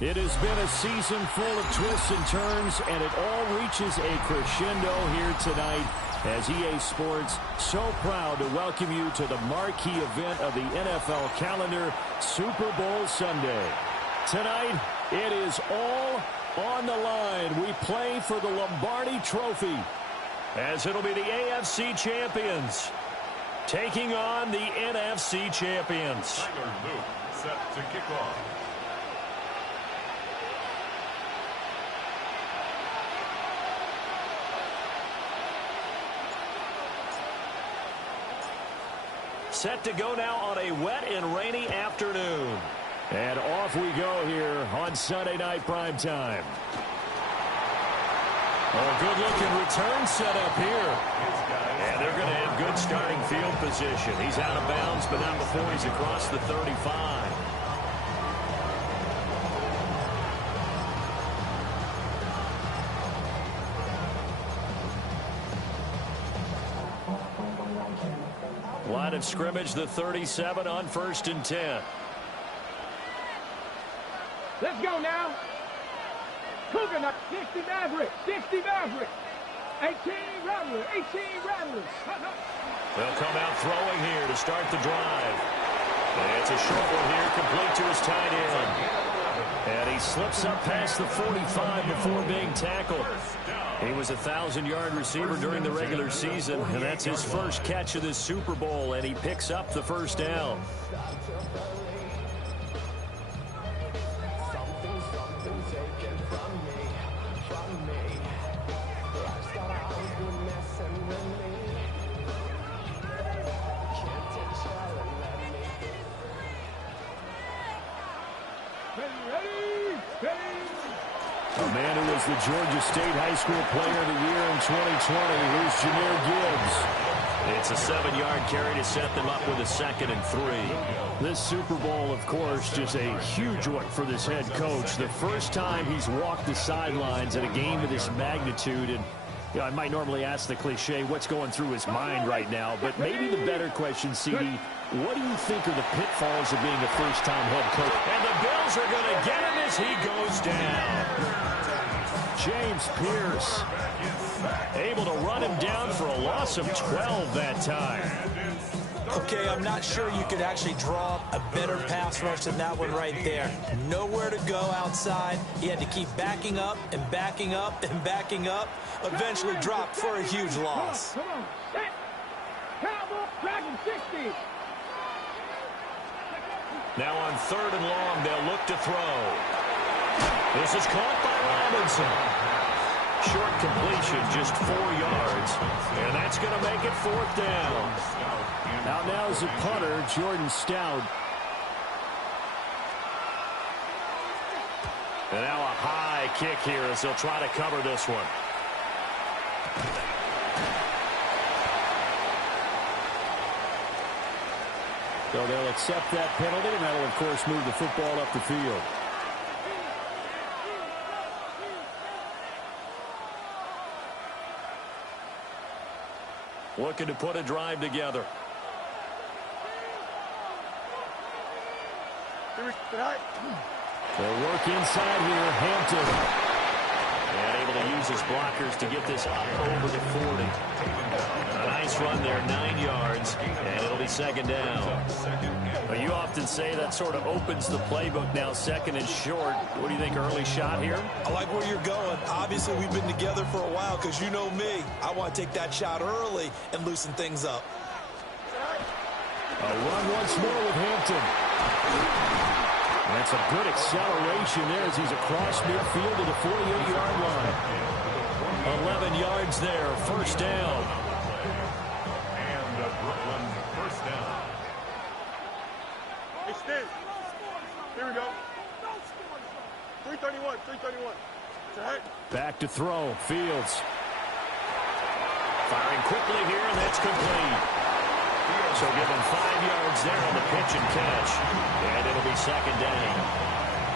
It has been a season full of twists and turns, and it all reaches a crescendo here tonight as EA Sports so proud to welcome you to the marquee event of the NFL calendar, Super Bowl Sunday. Tonight, it is all on the line. We play for the Lombardi Trophy, as it'll be the AFC champions taking on the NFC champions. Tyler Luke set to kick off. Set to go now on a wet and rainy afternoon. And off we go here on Sunday Night Primetime. Oh, good-looking return set up here. And they're going to have good starting field position. He's out of bounds, but not before he's across the 35. Line of scrimmage, the 37 on 1st and 10. Let's go now. Cougar, 60 Maverick, 60 Maverick. 18 Rattlers, 18 Rattlers. They'll come out throwing here to start the drive. And it's a short one here, complete to his tight end. And he slips up past the 45 before being tackled. He was a 1,000-yard receiver during the regular season, and that's his first catch of this Super Bowl, and he picks up the first down. A man who was the Georgia State High School Player of the Year in 2020, here's Jahmyr Gibbs. It's a 7-yard carry to set them up with a 2nd and 3. This Super Bowl, of course, just a huge one for this head coach. The first time he's walked the sidelines at a game of this magnitude. And you know, I might normally ask the cliche, what's going through his mind right now? But maybe the better question, CD, what do you think are the pitfalls of being a first-time head coach? And the Bills are going to get him as he goes down. James Pierce able to run him down for a loss of 12 that time. Okay, I'm not sure you could actually draw up a better pass rush than that one right there. Nowhere to go outside. He had to keep backing up and backing up and backing up. Eventually dropped for a huge loss. Come on, set. Cowboy, Dragon 60. Now on 3rd and long, they'll look to throw. This is caught by Robinson. Short completion, just 4 yards. And that's going to make it 4th down. Now's the punter, Jordan Stout. And now a high kick here as they'll try to cover this one. So they'll accept that penalty, and that'll, of course, move the football up the field. Looking to put a drive together. They'll work inside here, Hampton. And able to use his blockers to get this up over the 40. A nice run there, 9 yards, and it'll be 2nd down. Well, you often say that sort of opens the playbook now, 2nd and short. What do you think, early shot here? I like where you're going. Obviously, we've been together for a while because you know me. I want to take that shot early and loosen things up. A run once more with Hampton. That's a good acceleration there as he's across midfield to the 48-yard line. 11 yards there, 1st down. And the Brooklyn 1st down. Extend. Here we go. 331, 331. Back to throw, Fields. Firing quickly here, and that's complete. So give him 5 yards there on the pitch and catch. And it'll be 2nd down.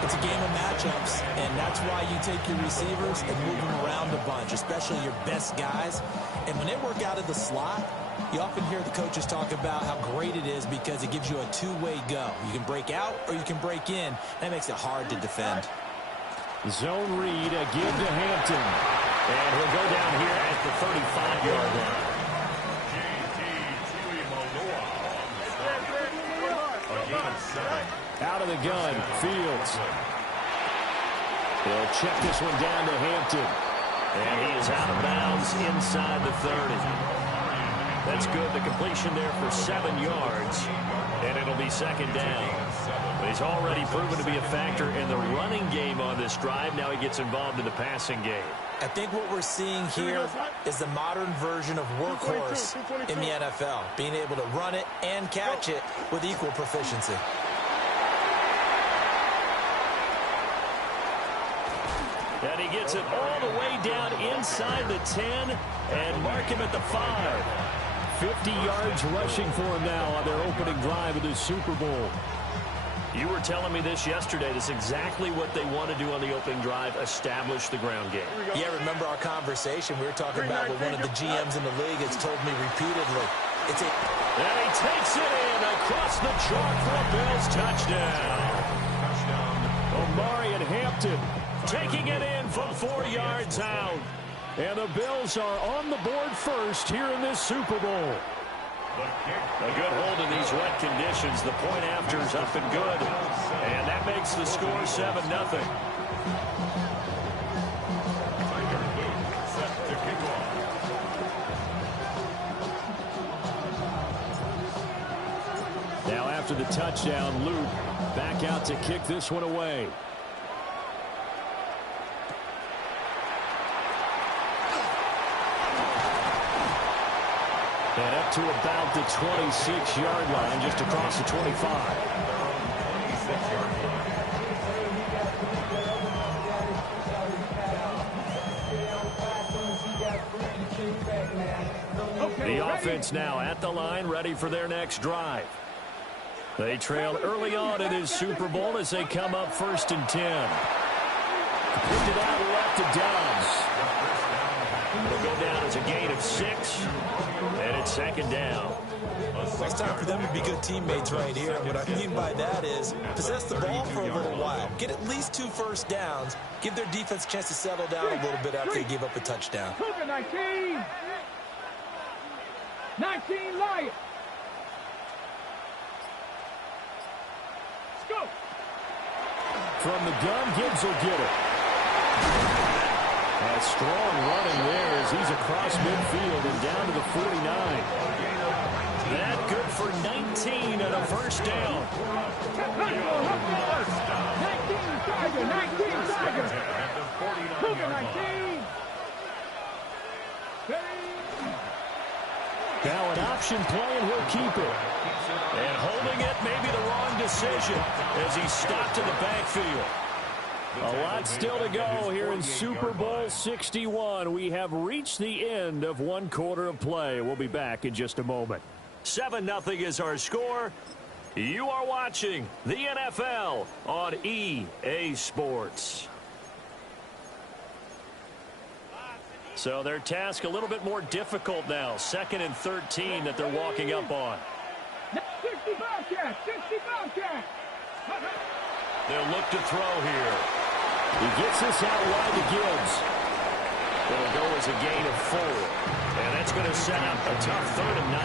It's a game of matchups, and that's why you take your receivers and move them around a bunch, especially your best guys. And when they work out of the slot, you often hear the coaches talk about how great it is because it gives you a two-way go. You can break out or you can break in. That makes it hard to defend. Zone read, a give to Hampton. And he'll go down here at the 35-yard line. Out of the gun, Fields. He'll check this one down to Hampton. And he is out of bounds inside the 30. That's good. The completion there for 7 yards. And it'll be second down. But he's already proven to be a factor in the running game on this drive. Now he gets involved in the passing game. I think what we're seeing here is the modern version of workhorse in the NFL, being able to run it and catch it with equal proficiency. And he gets it all the way down inside the 10 and mark him at the 5. 50 yards rushing for him now on their opening drive of the Super Bowl. You were telling me this yesterday. That's exactly what they want to do on the opening drive, establish the ground game. Yeah, remember our conversation? We were talking about what one of the GMs in the league has told me repeatedly. And he takes it in across the chalk for a Bills touchdown. Omari and Hampton taking it in from 4 yards out. And the Bills are on the board first here in this Super Bowl. A good hold in these wet conditions. The point after's up and good. And that makes the score 7-0. Now after the touchdown, Luke back out to kick this one away. And up to about the 26-yard line, just across the 25. The offense now at the line, ready for their next drive. They trail early on in this Super Bowl as they come up 1st and 10. Picked it out left to Dobbs. It'll go down as a gain of 6. And it's second down. It's time for them to be good teammates right here. What I mean by that is possess the ball for a little while. Get at least 2 first downs. Give their defense a chance to settle down a little bit after they give up a touchdown. 19. 19 Lions. Let's go. From the gun, Gibbs will get it. A strong running there as he's across midfield and down to the 49. That good for 19 and a first down. 19 Tiger, 19 Tiger. Cougar 19. Now an option play, and he'll keep it. And holding it may be the wrong decision as he stopped in the backfield. A lot still to go here in Super Bowl 61. We have reached the end of 1 quarter of play. We'll be back in just a moment. 7-0 is our score. You are watching the NFL on EA Sports. So their task a little bit more difficult now. 2nd and 13 that they're walking up on. 65 catch, 65 catch. They'll look to throw here. He gets this out wide to Gibbs. It'll go as a gain of 4. And that's going to set up a tough 3rd and 9.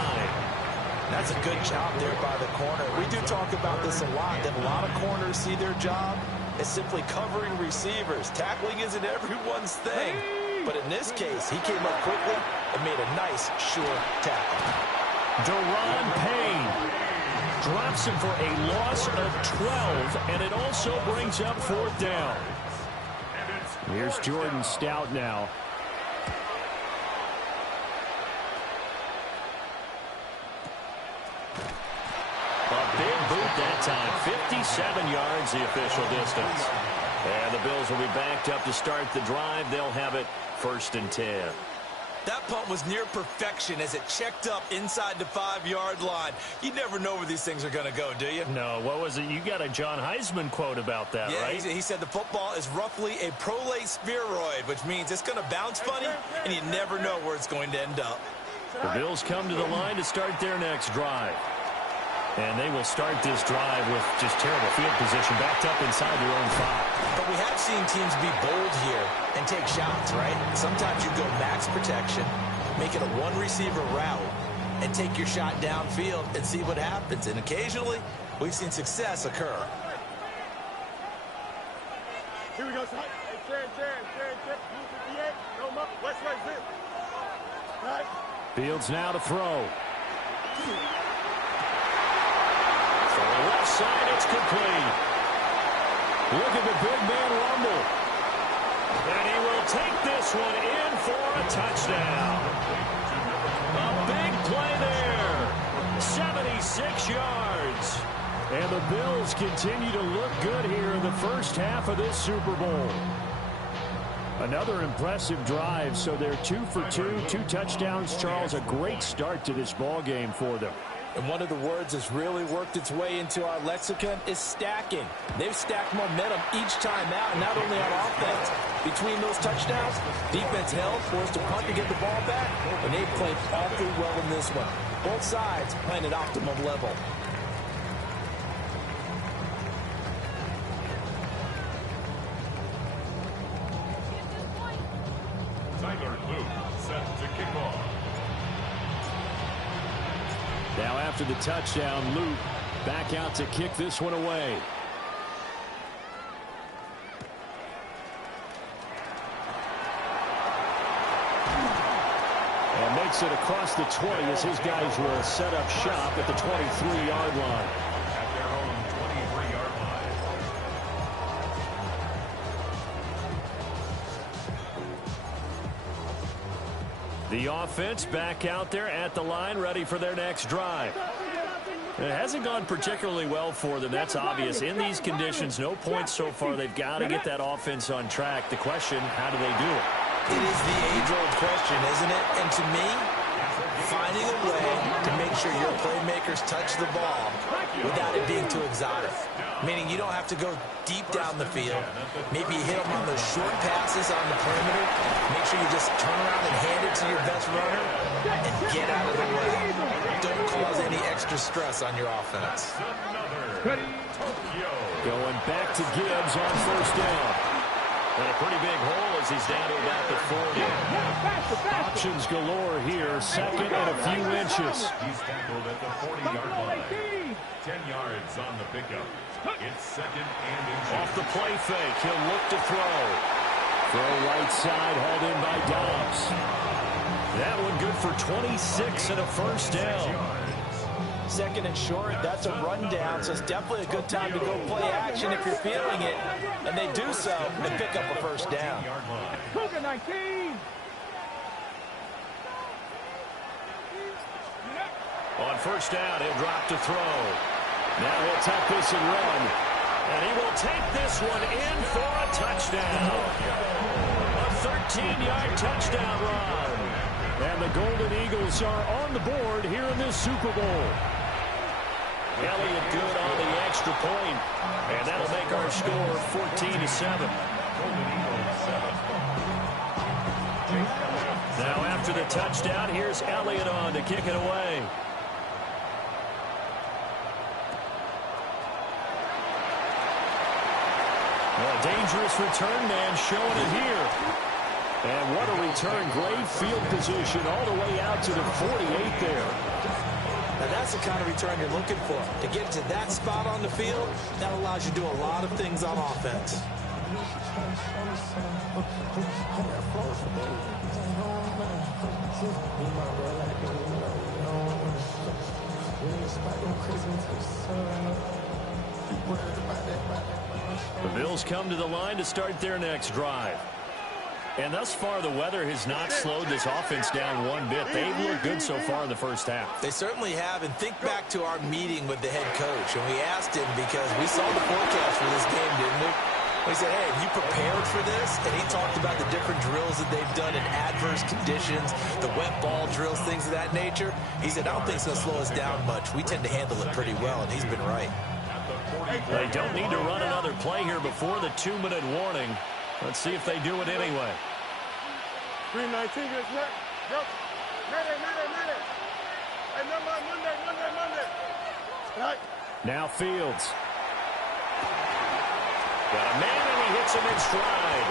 That's a good job there by the corner. We do talk about this a lot, that a lot of corners see their job as simply covering receivers. Tackling isn't everyone's thing. But in this case, he came up quickly and made a nice, sure tackle. Deron Payne drops him for a loss of 12, and it also brings up 4th down. Here's Jordan Stout now. A big boot that time. 57 yards the official distance. And the Bills will be backed up to start the drive. They'll have it 1st and 10. That punt was near perfection as it checked up inside the 5-yard line. You never know where these things are going to go, do you? No, what was it? You got a John Heisman quote about that, yeah, right? He said the football is roughly a prolate spheroid, which means it's going to bounce funny, and you never know where it's going to end up. The Bills come to the line to start their next drive. And they will start this drive with just terrible field position, backed up inside their own 5. But we have seen teams be bold here and take shots, right? Sometimes you go max protection, make it a one-receiver route, and take your shot downfield and see what happens. And occasionally, we've seen success occur. Here we go, son. Hey, Sharon. 58. No more. West right zip. Right. Fields now to throw. For the left side, it's complete. Look at the big man rumble. And he will take this one in for a touchdown. A big play there. 76 yards. And the Bills continue to look good here in the first half of this Super Bowl. Another impressive drive, so they're 2 for 2, 2 touchdowns. Charles, a great start to this ball game for them. And one of the words that's really worked its way into our lexicon is stacking. They've stacked momentum each time out, and not only on offense. Between those touchdowns, defense held, forced to punt to get the ball back, and they played awfully well in this one. Both sides playing at optimum level. Set to kick off. Now after the touchdown, Luke back out to kick this one away. And makes it across the 20 as his guys will set up shop at the 23-yard line. At their own 23-yard line. The offense back out there at the line, ready for their next drive. It hasn't gone particularly well for them. That's obvious. In these conditions, no points so far. They've got to get that offense on track. The question, how do they do it? It is the age-old question, isn't it? And to me, finding a way to make sure your playmakers touch the ball without it being too exotic. Meaning you don't have to go deep down the field. Maybe you hit them on those short passes on the perimeter. Make sure you just turn around and hand it to your best runner and get out of the way. Don't cause any extra stress on your offense. Going back to Gibbs on first down. And a pretty big hole as he's down to about the 40. Options galore here. Second and a few inches. He's tackled at the 40-yard line. 10 yards on the pickup. It's second and inches. Off the play fake. He'll look to throw. Throw right side, hauled in by Dobbs. That one good for 26 and a first down. Second and short, that's a rundown, so it's definitely a good time to go play action if you're feeling it. And they do so and pick up a first down. Cougar 19. On first down, he'll drop to throw. Now he'll tuck this and run. And he will take this one in for a touchdown. A 13-yard touchdown run. And the Golden Eagles are on the board here in this Super Bowl. Elliott good on the extra point. And that'll make our score 14-7. Now after the touchdown, here's Elliott on to kick it away. A dangerous return man showing it here. And what a return. Great field position all the way out to the 48 there. Now that's the kind of return you're looking for. To get to that spot on the field, that allows you to do a lot of things on offense. The Bills come to the line to start their next drive. And thus far, the weather has not slowed this offense down one bit. They've looked good so far in the first half. They certainly have. And think back to our meeting with the head coach. And we asked him because we saw the forecast for this game, didn't we? We said, hey, have you prepared for this? And he talked about the different drills that they've done in adverse conditions, the wet ball drills, things of that nature. He said, I don't think it's going to slow us down much. We tend to handle it pretty well, and he's been right. They don't need to run another play here before the 2-minute warning. Let's see if they do it anyway. 319 is what? Yo, Monday. Hey, number Monday. Now Fields. Got a man and he hits him in stride.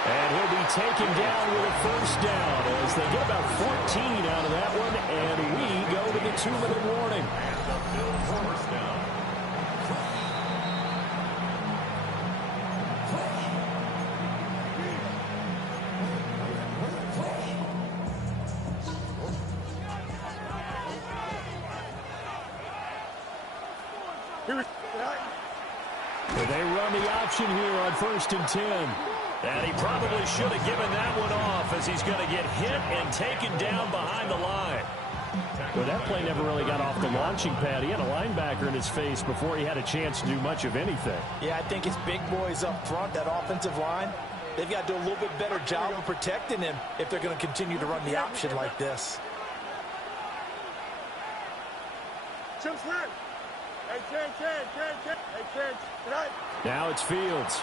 And he'll be taken down with a first down as they get about 14 out of that one. And we go to the 2-minute warning. And the Bills first down. They run the option here on 1st and 10. And he probably should have given that one off as he's going to get hit and taken down behind the line. Well, that play never really got off the launching pad. He had a linebacker in his face before he had a chance to do much of anything. Yeah, I think it's big boys up front, that offensive line. They've got to do a little bit better job of protecting him if they're going to continue to run the option like this. Now it's Fields.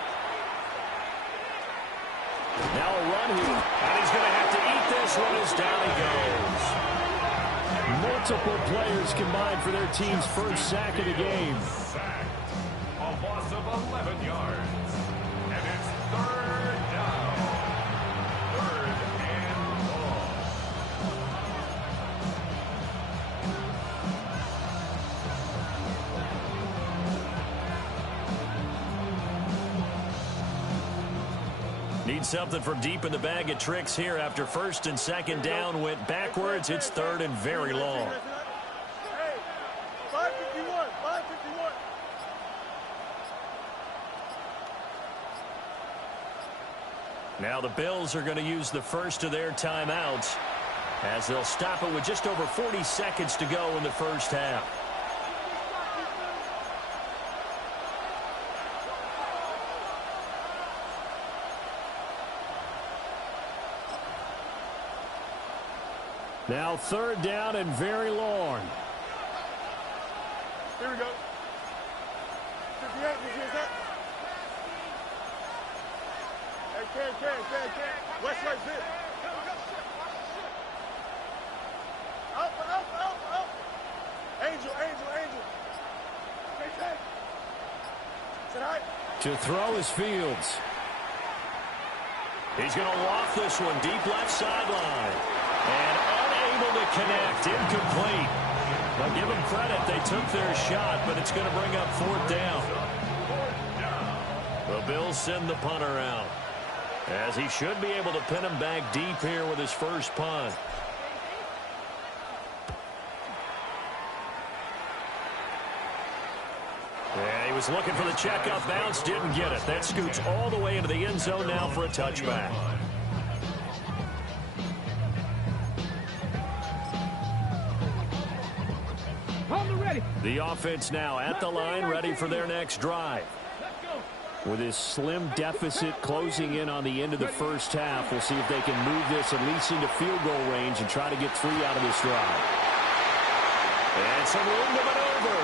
Now a run here. And he's going to have to eat this one as down he goes. Multiple players combined for their team's first sack of the game. A loss of 11 yards. And it's 3rd down. 3rd and long. Need something from deep in the bag of tricks here after 1st and 2nd down went backwards. It's 3rd and very long. Hey, 551, 551. Now the Bills are going to use the first of their timeouts as they'll stop it with just over 40 seconds to go in the first half. Now 3rd down and very long. Here we go. 58, you see that? Hey, Ken. West right there. Out. Angel. Sit high. To throw is Fields. He's going to loft this one deep left sideline. And unable to connect, incomplete. But give them credit, they took their shot, but it's going to bring up 4th down. The Bills send the punter out, as he should be able to pin him back deep here with his first punt. And he was looking for the checkup bounce, didn't get it. That scoots all the way into the end zone now for a touchback. The offense now at the line, ready for their next drive. With his slim deficit closing in on the end of the first half, we'll see if they can move this at least into field goal range and try to get 3 out of this drive. And some room to maneuver.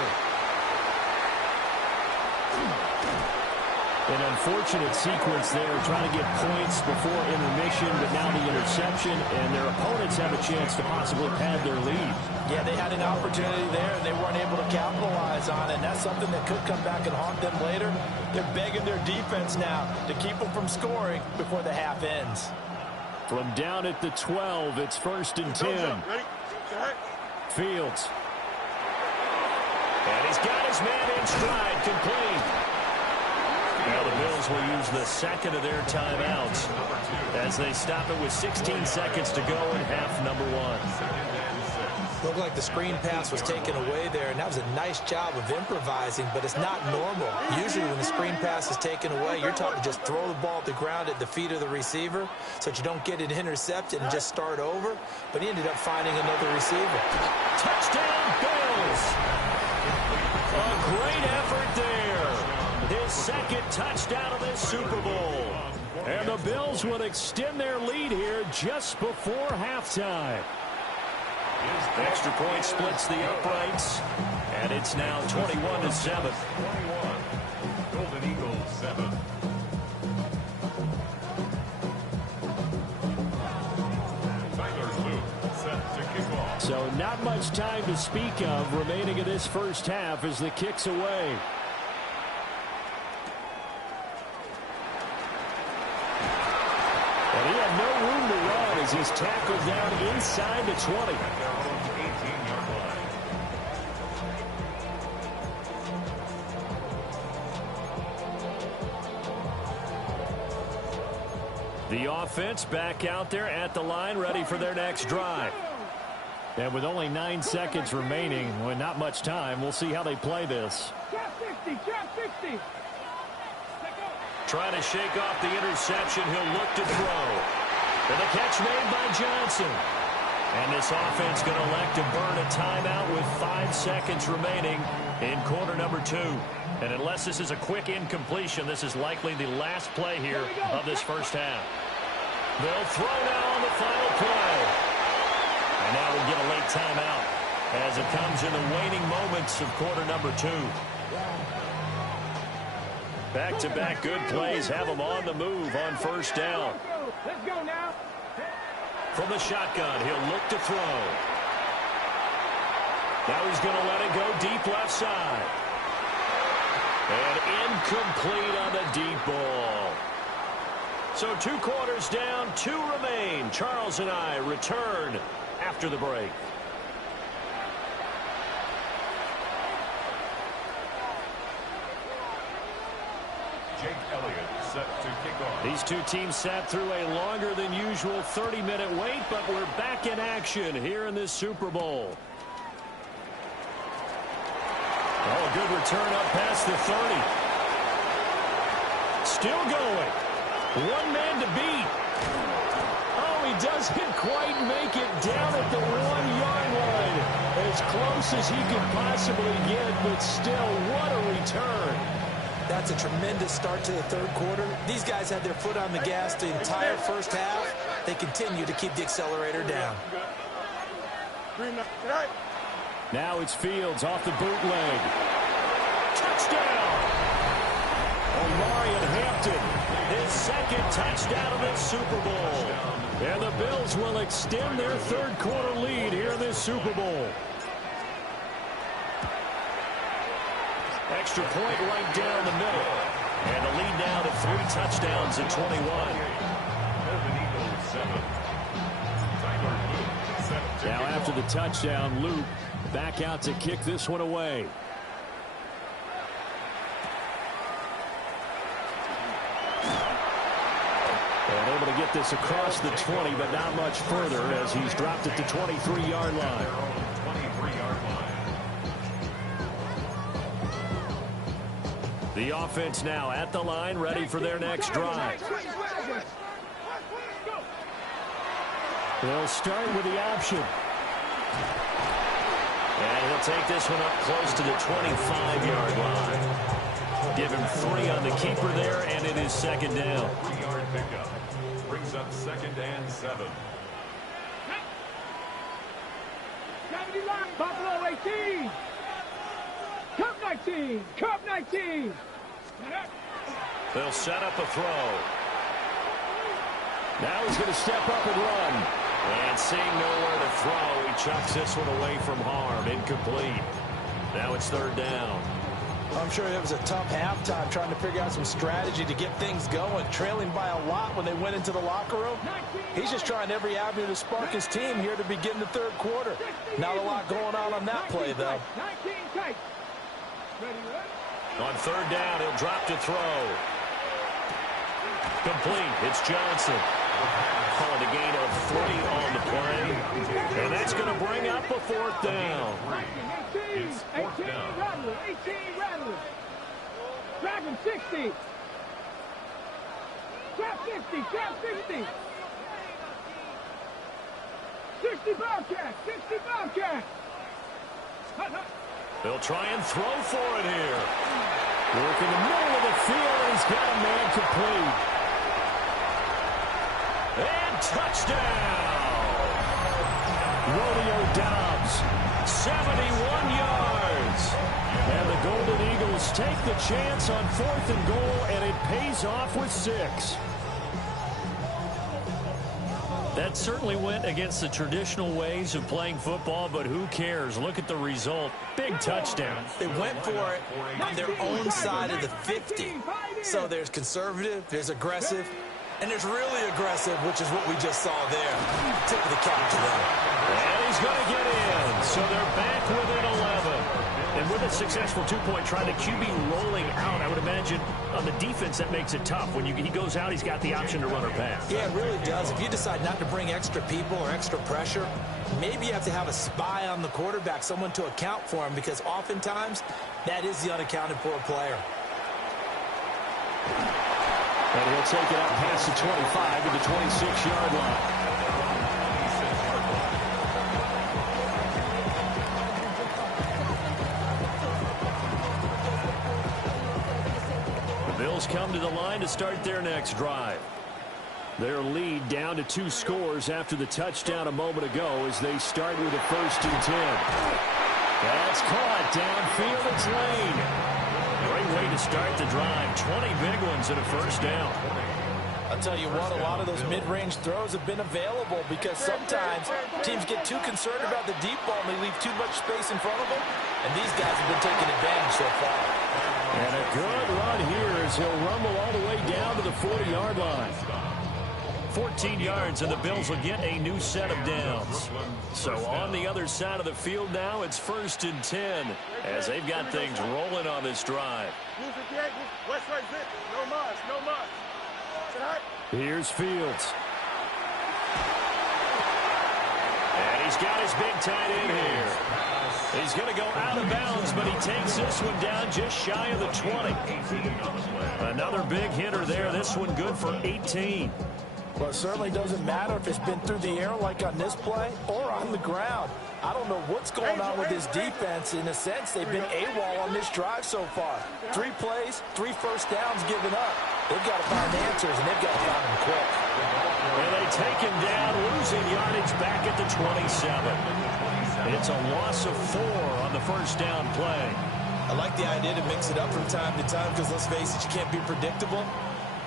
An unfortunate sequence there, trying to get points before intermission, but now the interception, and their opponents have a chance to possibly pad their lead. Yeah, they had an opportunity there, and they weren't able to capitalize on it. And that's something that could come back and haunt them later. They're begging their defense now to keep them from scoring before the half ends. From down at the 12, it's 1st and 10. Fields. And he's got his man in stride, complete. Now the Bills will use the second of their timeouts as they stop it with 16 seconds to go in half number 1. Looked like the screen pass was taken away there, and that was a nice job of improvising, but it's not normal. Usually when the screen pass is taken away, you're taught to just throw the ball at the ground at the feet of the receiver so that you don't get it intercepted and just start over, but he ended up finding another receiver. Touchdown, Bills! A great effort there. His second touchdown of this Super Bowl. And the Bills will extend their lead here just before halftime. Extra point splits the uprights, and it's now 21-7. 21. Golden Eagles 7. Tyler Luke set to kick off. So not much time to speak of remaining in this first half as the kick's away. And he had no room to run as he's tackled down inside the 20. The offense back out there at the line, ready for their next drive. And with only 9 seconds remaining, with not much time, we'll see how they play this. Trying to shake off the interception. He'll look to throw. And the catch made by Johnson. And this offense going to elect to burn a timeout with 5 seconds remaining in quarter number 2. And unless this is a quick incompletion, this is likely the last play here of this first half. They'll throw now on the final play. And now we'll get a late timeout as it comes in the waning moments of quarter number 2. Back-to-back good plays have them on the move on first down. Let's go now. From the shotgun, he'll look to throw. Now he's going to let it go deep left side. And incomplete on the deep ball. So 2 quarters down, 2 remain. Charles and I return after the break. These 2 teams sat through a longer than usual 30-minute wait, but we're back in action here in this Super Bowl. Oh, a good return up past the 30. Still going. 1 man to beat. Oh, he doesn't quite make it down at the 1-yard line. As close as he could possibly get, but still, what a return. That's a tremendous start to the third quarter. These guys had their foot on the gas the entire first half. They continue to keep the accelerator down. Now it's Fields off the bootleg. Touchdown! Omarion Hampton, his second touchdown of the Super Bowl. And the Bills will extend their third quarter lead here in this Super Bowl. Extra point right down the middle. And the lead now to 3 touchdowns at 21. Now after the touchdown, Luke back out to kick this one away. And able to get this across the 20, but not much further as he's dropped at the 23-yard line. The offense now at the line, ready for their next drive. They'll start with the option. And he'll take this one up close to the 25-yard line. Give him 3 on the keeper there, and it is second down. 3-yard pickup. Brings up 2nd and 7. Buffalo 18. Cup 19. Cup 19. They'll set up a throw. Now he's going to step up and run. And seeing nowhere to throw, he chucks this one away from harm. Incomplete. Now it's 3rd down. I'm sure it was a tough halftime trying to figure out some strategy to get things going. Trailing by a lot when they went into the locker room. He's just trying every avenue to spark his team here to begin the third quarter. Not a lot going on that play, though. On 3rd down, he'll drop to throw. Complete. It's Johnson. Calling a gain of 3 on the play. And that's going to bring up a 4th down. It's 4th down. 18 Rattlers. Dragon 60. Trap 60. Trap 60. 60 Bobcats. 60 Bobcats. They'll try and throw for it here. Work in the middle of the field, and he's got a man complete. And touchdown! Rodeo Dobbs, 71 yards. And the Golden Eagles take the chance on 4th and goal, and it pays off with 6. That certainly went against the traditional ways of playing football, but who cares? Look at the result. Big touchdown. They went for it on their own side of the 50. So there's conservative, there's aggressive, and there's really aggressive, which is what we just saw there. Tip of the cap to them. And he's going to get in. So they're back within 11. And with a successful two-point try, the QB rolling out, I would imagine on the defense that makes it tough. When he goes out, he's got the option to run or pass. Yeah, it really does. If you decide not to bring extra people or extra pressure, maybe you have to have a spy on the quarterback, someone to account for him, because oftentimes that is the unaccounted for player. And he'll take it up past the 25 to the 26-yard line. Bills come to the line to start their next drive. Their lead down to 2 scores after the touchdown a moment ago as they start with a 1st and 10. That's caught downfield. It's Lane. Great way to start the drive. 20 big ones and a 1st down. I'll tell you what, a lot of those mid-range throws have been available because sometimes teams get too concerned about the deep ball and they leave too much space in front of them. And these guys have been taking advantage so far. And a good run here as he'll rumble all the way down to the 40-yard line. 14 yards, and the Bills will get a new set of downs. So on the other side of the field now, it's 1st and 10 as they've got things rolling on this drive. Here's Fields. And he's got his big tight end here. He's going to go out of bounds, but he takes this one down just shy of the 20. Another big hitter there. This one good for 18. Well, it certainly doesn't matter if it's been through the air like on this play or on the ground. I don't know what's going on with this defense. In a sense, they've been AWOL on this drive so far. 3 plays, 3 first downs given up. They've got to find answers, and they've got to find them quick. And they take him down, losing yardage back at the 27. It's a loss of 4 on the 1st down play. I like the idea to mix it up from time to time because, let's face it, you can't be predictable.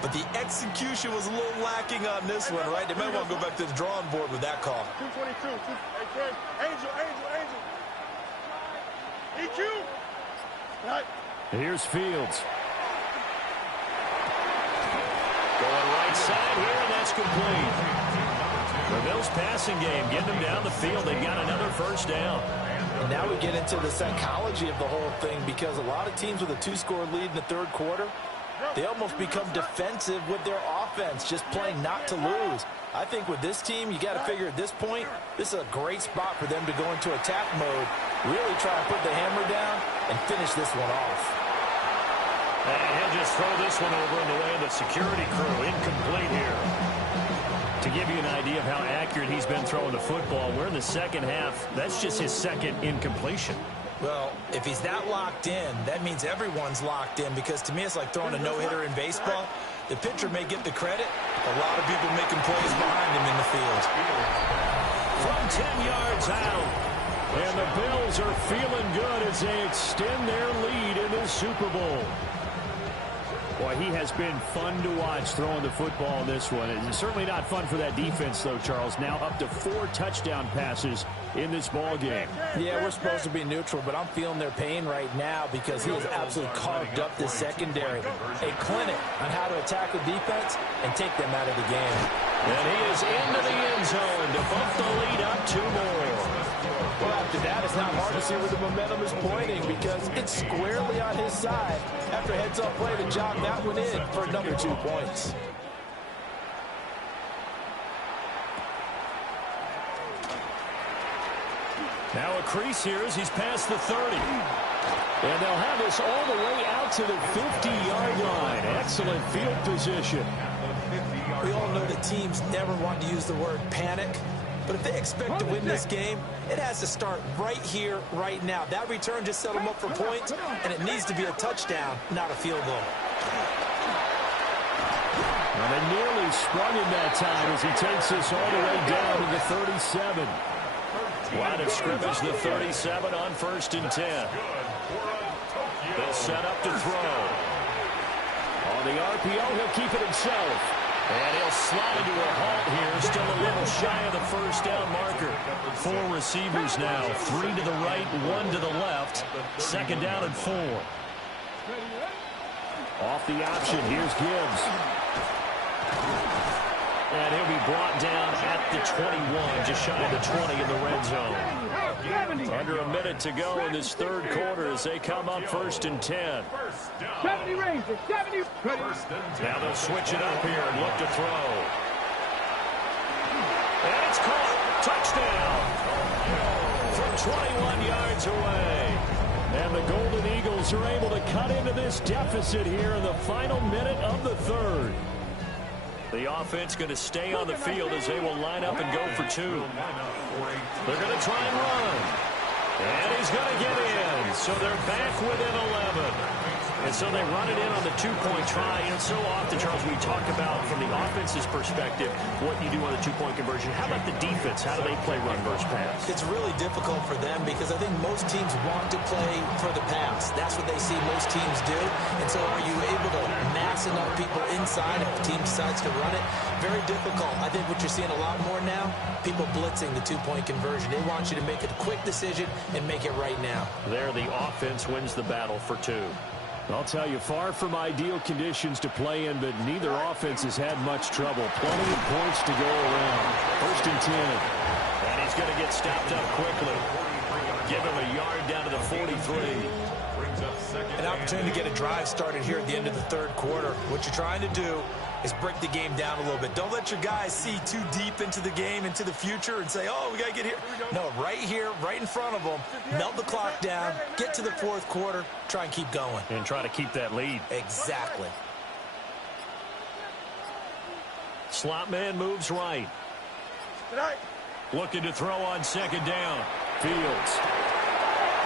But the execution was a little lacking on this one, right? They might want to go back to the drawing board with that call. 222. Angel. EQ. Right. Here's Fields. Going right side here, and that's complete. The Bills passing game, getting them down the field. They've got another 1st down. And now we get into the psychology of the whole thing because a lot of teams with a 2-score lead in the 3rd quarter, they almost become defensive with their offense, just playing not to lose. I think with this team, you got to figure at this point, this is a great spot for them to go into attack mode, really try and put the hammer down and finish this one off. And he'll just throw this one over in the way of the security crew. Incomplete here. To give you an idea of how accurate he's been throwing the football, we're in the 2nd half. That's just his 2nd incompletion. Well, if he's that locked in, that means everyone's locked in because to me it's like throwing a no-hitter in baseball. The pitcher may get the credit. A lot of people making plays behind him in the field. From 10 yards out. And the Bills are feeling good as they extend their lead in this Super Bowl. Boy, he has been fun to watch throwing the football in this one. It's certainly not fun for that defense, though, Charles. Now up to 4 touchdown passes in this ball game. Yeah, we're supposed to be neutral, but I'm feeling their pain right now because he has absolutely carved up the secondary. A clinic on how to attack a defense and take them out of the game. And he is into the end zone to bump the lead up 2 more. Well, after that, it's not hard to see where the momentum is pointing because it's squarely on his side after a heads-up play to jog that one in for another 2 points. Now a crease here as he's past the 30. And they'll have this all the way out to the 50-yard line. Excellent field position. We all know that teams never want to use the word panic. But if they expect to win this game, it has to start right here, right now. That return just set them up for points, and it needs to be a touchdown, not a field goal. And they nearly sprung him that time as he takes this all the way down to the 37. Line of scrimmage, the 37 on 1st and 10. They'll set up to throw. On the RPO, he'll keep it himself. And he'll slide into a halt here, still a little shy of the first down marker. 4 receivers now, 3 to the right, 1 to the left. Second down and 4. Off the option, here's Gibbs. And he'll be brought down at the 21, just shy of the 20 in the red zone. Under a minute to go in this third quarter as they come up 1st and 10. 70 Rangers, 70. Now they'll switch it up here and look to throw. And it's caught. Touchdown. From 21 yards away. And the Golden Eagles are able to cut into this deficit here in the final minute of the third. The offense going to stay on the field as they will line up and go for 2. They're going to try and run. And he's going to get in. So they're back within 11. And so they run it in on the 2-point try. And so often, Charles, we talk about from the offense's perspective what you do on the 2-point conversion. How about the defense? How do they play run versus pass? It's really difficult for them because I think most teams want to play for the pass. That's what they see most teams do. And so are you able to mass enough people inside if the team decides to run it? Very difficult. I think what you're seeing a lot more now, people blitzing the 2-point conversion. They want you to make a quick decision and make it right now. There, the offense wins the battle for 2. I'll tell you, far from ideal conditions to play in, but neither offense has had much trouble. Plenty of points to go around. 1st and 10. And he's going to get stopped up quickly. Give him a yard down to the 43. An opportunity to get a drive started here at the end of the third quarter. What you're trying to do is break the game down a little bit. Don't let your guys see too deep into the game, into the future, and say, oh, we got to get here. No, right here, right in front of them, melt the clock down, get to the fourth quarter, try and keep going. And try to keep that lead. Exactly. Slot man moves right. Looking to throw on 2nd down. Fields.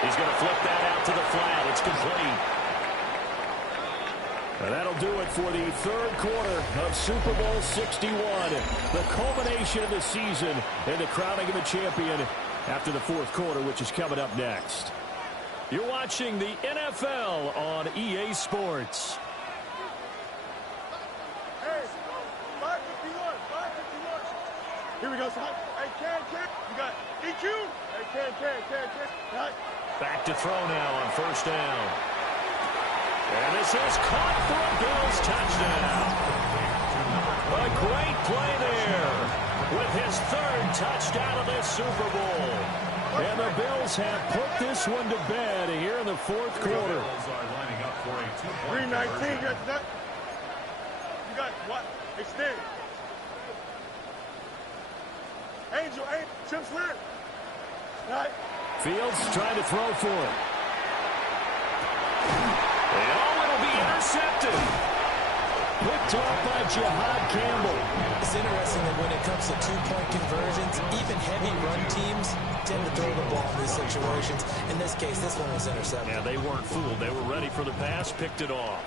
He's going to flip that out to the flat. It's complete. And that'll do it for the third quarter of Super Bowl 61. The culmination of the season and the crowning of a champion after the fourth quarter, which is coming up next. You're watching the NFL on EA Sports. Hey, 551, 551. Here we go, son. Hey, Ken. You got EQ. Hey, Ken. Right. Back to throw now on 1st down. And this is caught for a Bills touchdown. A great play there with his 3rd touchdown of this Super Bowl. And the Bills have put this one to bed here in the fourth quarter. 319, you got that? You got what? Extend. Angel, Tim Slant. Right. Fields trying to throw for it. And it'll be intercepted. Picked off by Jihad Campbell. It's interesting that when it comes to 2-point conversions, even heavy run teams tend to throw the ball in these situations. In this case, this one was intercepted. Yeah, they weren't fooled. They were ready for the pass, picked it off.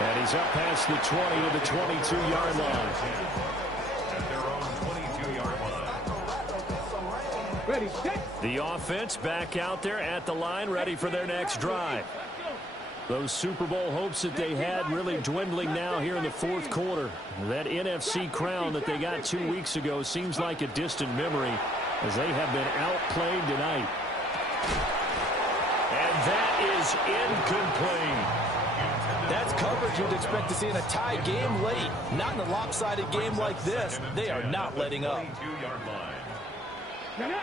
And he's up past the 20 to the 22-yard line. At their own 22-yard line. Ready, set. The offense back out there at the line, ready for their next drive. Those Super Bowl hopes that they had really dwindling now here in the fourth quarter. That NFC crown that they got 2 weeks ago seems like a distant memory as they have been outplayed tonight. And that is incomplete. That's coverage you'd expect to see in a tie game late. Not in a lopsided game like this. They are not letting up. 22-yard line. Ready.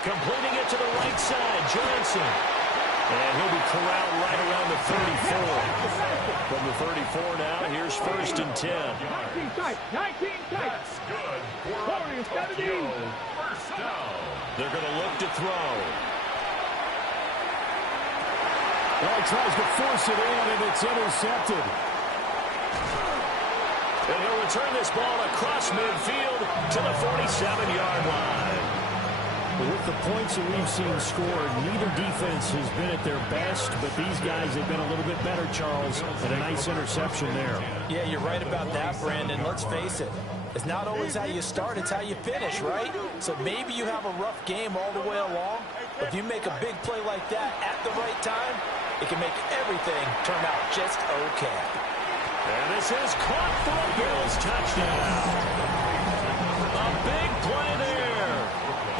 Completing it to the right side, Johnson. And he'll be corralled right around the 34. From the 34 now, here's 1st and 10. 19 tight. 19 tight. That's good. Warriors, 70. First down. They're going to look to throw. Well, he tries to force it in, and it's intercepted. And he'll return this ball across midfield to the 47-yard line. With the points that we've seen scored, neither defense has been at their best, but these guys have been a little bit better, Charles, and a nice interception there. Yeah, you're right about that, Brandon. Let's face it. It's not always how you start, it's how you finish, right? So maybe you have a rough game all the way along, but if you make a big play like that at the right time, it can make everything turn out just okay. And this is caught for a Bills touchdown. A big play there.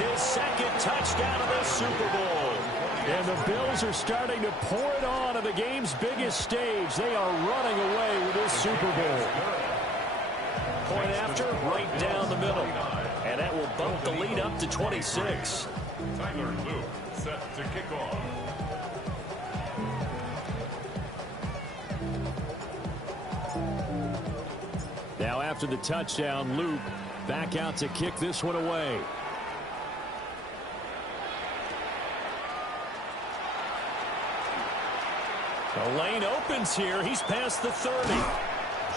His second touchdown of the Super Bowl. And the Bills are starting to pour it on the game's biggest stage. They are running away with this Super Bowl. Point after, right down the middle. And that will bump the lead up to 26. Tyler Luke set to kick off. Now after the touchdown, Luke back out to kick this one away. The lane opens here. He's past the 30.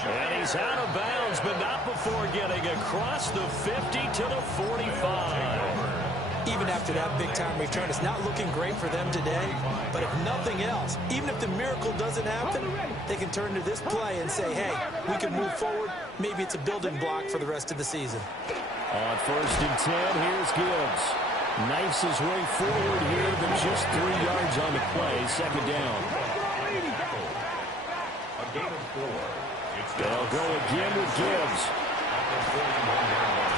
And he's out of bounds, but not before getting across the 50 to the 45. Even after that big-time return, it's not looking great for them today. But if nothing else, even if the miracle doesn't happen, they can turn to this play and say, hey, we can move forward. Maybe it's a building block for the rest of the season. On 1st and 10, here's Gibbs. Knifes his way forward here, but just 3 yards on the play. Second down. A gain of 4. They'll go again with Gibbs.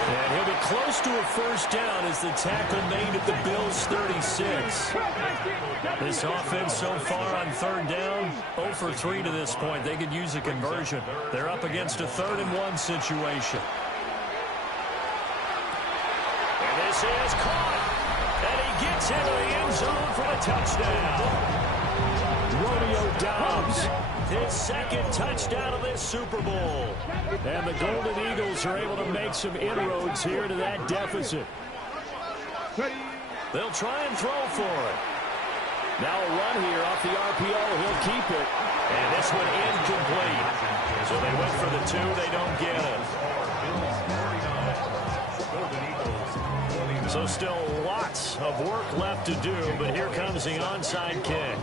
And he'll be close to a first down as the tackle made at the Bills' 36. This offense so far on 3rd down, 0 for 3 to this point. They could use a conversion. They're up against a 3rd and 1 situation. And this is caught. And he gets into the end zone for the touchdown. Romeo Doubs, his second touchdown of this Super Bowl. And the Golden Eagles are able to make some inroads here to that deficit. They'll try and throw for it. Now a run here off the RPO. He'll keep it. And this one incomplete. So they went for the 2. They don't get it. So still lots of work left to do, but here comes the onside kick.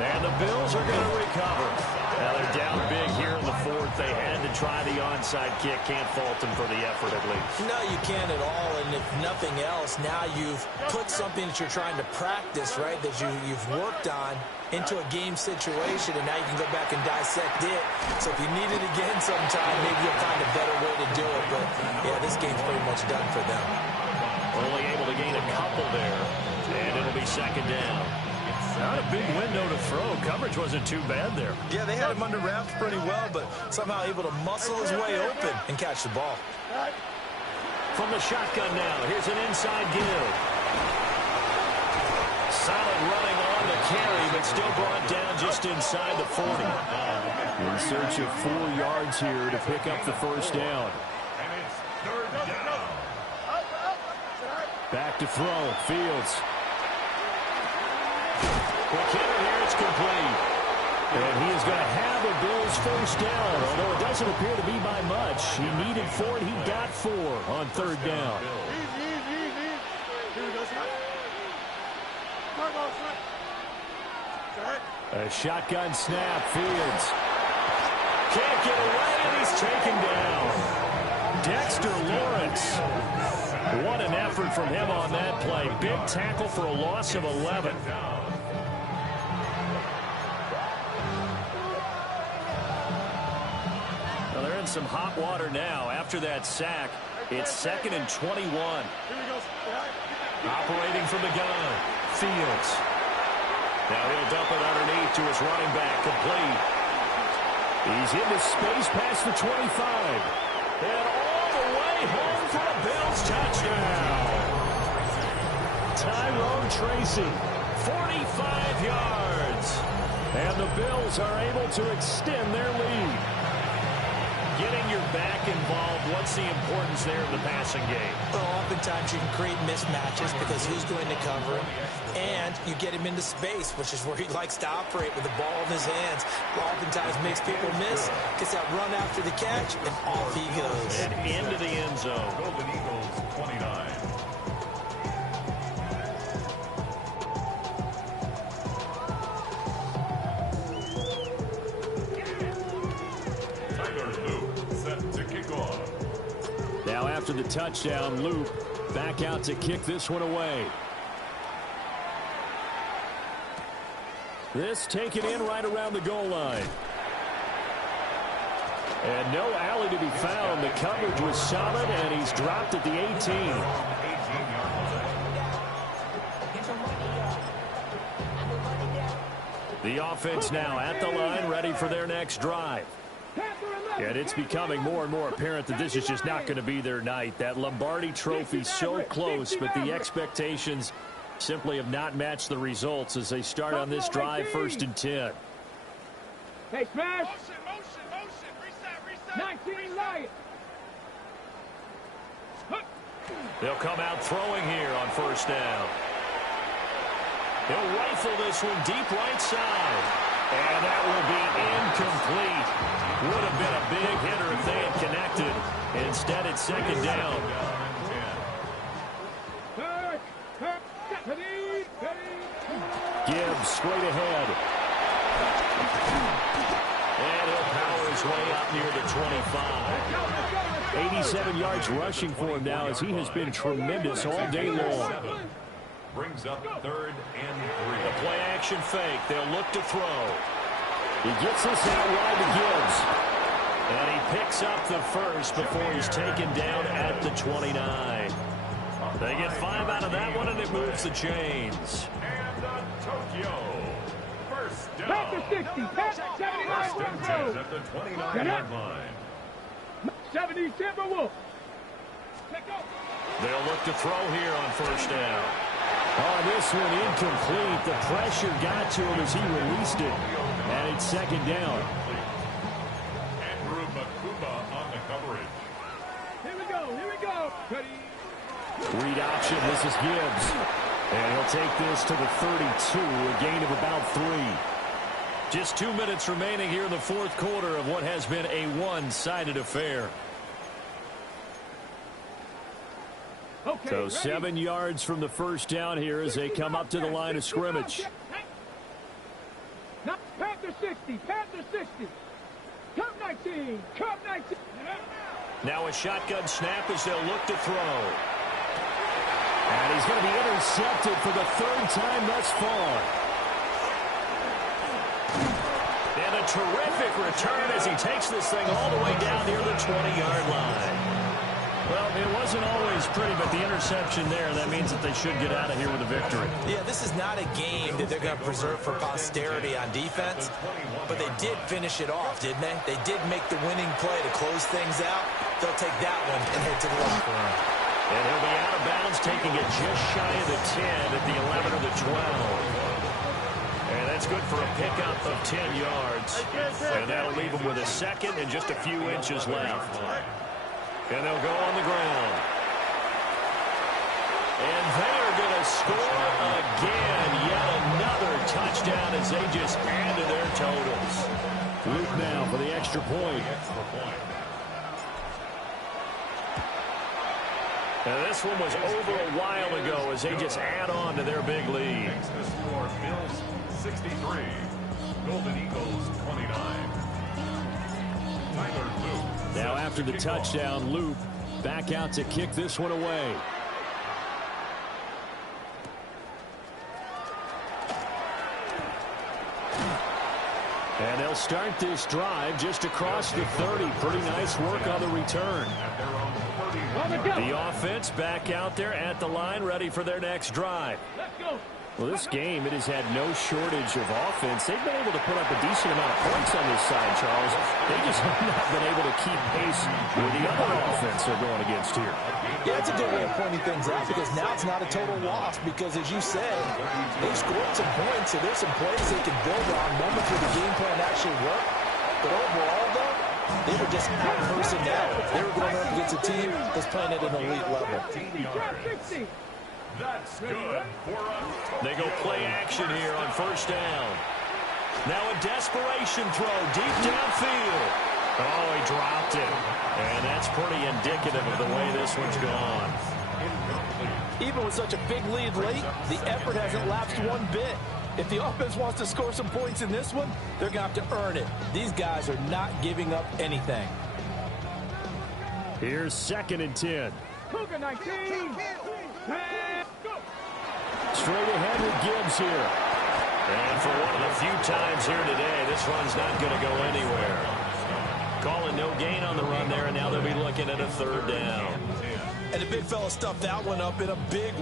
And the Bills are going to recover. Now they're down big here in the 4th. They had to try the onside kick. Can't fault them for the effort at least. No, you can't at all. And if nothing else, now you've put something that you're trying to practice, right, that you've worked on into a game situation, and now you can go back and dissect it. So if you need it again sometime, maybe you'll find a better way to do it. But, yeah, this game's pretty much done for them. Only able to gain a couple there, and it'll be second down. Not a big window to throw. Coverage wasn't too bad there. Yeah, they had him under wraps pretty well, but somehow able to muscle his way open and catch the ball. From the shotgun now, here's an inside give. Solid running on the carry, but still brought down just inside the 40. In search of 4 yards here to pick up the first down. And it's 3rd down. Back to throw. Fields. Quick hitter here, it's complete. And he is going to have a Bills first down, although it doesn't appear to be by much. He needed 4, and he got 4 on 3rd down. Easy. Here we go, son. A shotgun snap, Fields. Can't get away, and he's taken down. Dexter Lawrence. What an effort from him on that play. Big tackle for a loss of 11. Well, they're in some hot water now. After that sack, it's 2nd and 21. Operating from the gun, Fields. Now he'll dump it underneath to his running back, complete. He's into space past the 25. And all the way home for a Bills touchdown. Tyrone Tracy, 45 yards. And the Bills are able to extend their lead. Getting your back involved, what's the importance there in the passing game? Well, oftentimes you can create mismatches because who's going to cover him, and you get him into space, which is where he likes to operate with the ball in his hands. Oftentimes makes people miss, gets that run after the catch, and off he goes. And into the end zone. Golden Eagles 29. after the touchdown. Loop back out to kick this one away. This taken in right around the goal line. And no alley to be found. The coverage was solid, and he's dropped at the 18. The offense now at the line, ready for their next drive. And it's becoming more and more apparent that this is just not going to be their night. That Lombardi Trophy so close, but the expectations simply have not matched the results as they start on this drive, 1st and 10. Hey, smash. Motion. Reset. 19 Lions. They'll come out throwing here on 1st down. He'll rifle this one deep right side. And that will be incomplete. Would have been a big hitter if they had connected. Instead, it's 2nd down. Gibbs straight ahead. And he'll power his way up near the 25. 87 yards rushing for him now as he has been tremendous all day long. Brings up 3rd and 3. The play action fake. They'll look to throw. He gets this out wide to Gibbs. And he picks up the first before he's taken down at the 29. They get 5 out of that one, and it moves the chains. And Tokyo. 1st down. Back to 60. Back to 79. 1st and 10 at the 29-yard line. 70 Timberwolves. They'll look to throw here on 1st down. Oh, this one incomplete. The pressure got to him as he released it. And it's 2nd down. Andrew Makuba on the coverage. Here we go. Ready. Read option. This is Gibbs. And he'll take this to the 32, a gain of about 3. Just 2 minutes remaining here in the 4th quarter of what has been a one-sided affair. Okay, So ready. 7 yards from the 1st down here as they come up to the line of scrimmage. Panther 60. Panther 60. Cup 19. Cup 19. Now a shotgun snap as they'll look to throw. And he's going to be intercepted for the 3rd time thus far. And a terrific return as he takes this thing all the way down near the 20-yard line. Well, it wasn't always pretty, but the interception there, that means that they should get out of here with a victory. Yeah, this is not a game that they're going to preserve for posterity on defense, but they did finish it off, didn't they? They did make the winning play to close things out. They'll take that one and head to the locker room. And he'll be out of bounds, taking it just shy of the 10 at the 11 or the 12. And that's good for a pickup of 10 yards. And that'll leave them with a 2nd and just a few inches left. And they'll go on the ground. And they're going to score again. Yet another touchdown as they just add to their totals. Luke now for the extra point. And this one was over a while ago as they just add on to their big lead. Makes the score Bills 63, Golden Eagles 29. Tyler Luke. Now after the touchdown, Loop back out to kick this one away. And they'll start this drive just across the 30. Pretty nice work on the return. The offense back out there at the line, ready for their next drive. Let's go. Well, this game, it has had no shortage of offense. They've been able to put up a decent amount of points on this side, Charles. They just have not been able to keep pace with the other offense they're going against here. Yeah, it's a good way of pointing things out because now it's not a total loss because, as you said, they've scored some points, so there's some plays they can build on, moments where the game plan actually worked. But overall, though, they were just out-personnel. They were going up against a team that's playing at an elite level. That's good for us. They go play action here on 1st down. Now a desperation throw deep downfield. Oh, he dropped it. And that's pretty indicative of the way this one's gone. Even with such a big lead late, the effort hasn't lapsed one bit. If the offense wants to score some points in this one, they're going to have to earn it. These guys are not giving up anything. Here's 2nd and 10. Cougar 19. Go. Straight ahead with Gibbs here. And for one of the few times here today, this run's not going to go anywhere. Calling no gain on the run there, and now they'll be looking at a 3rd down. And the big fella stuffed that one up in a big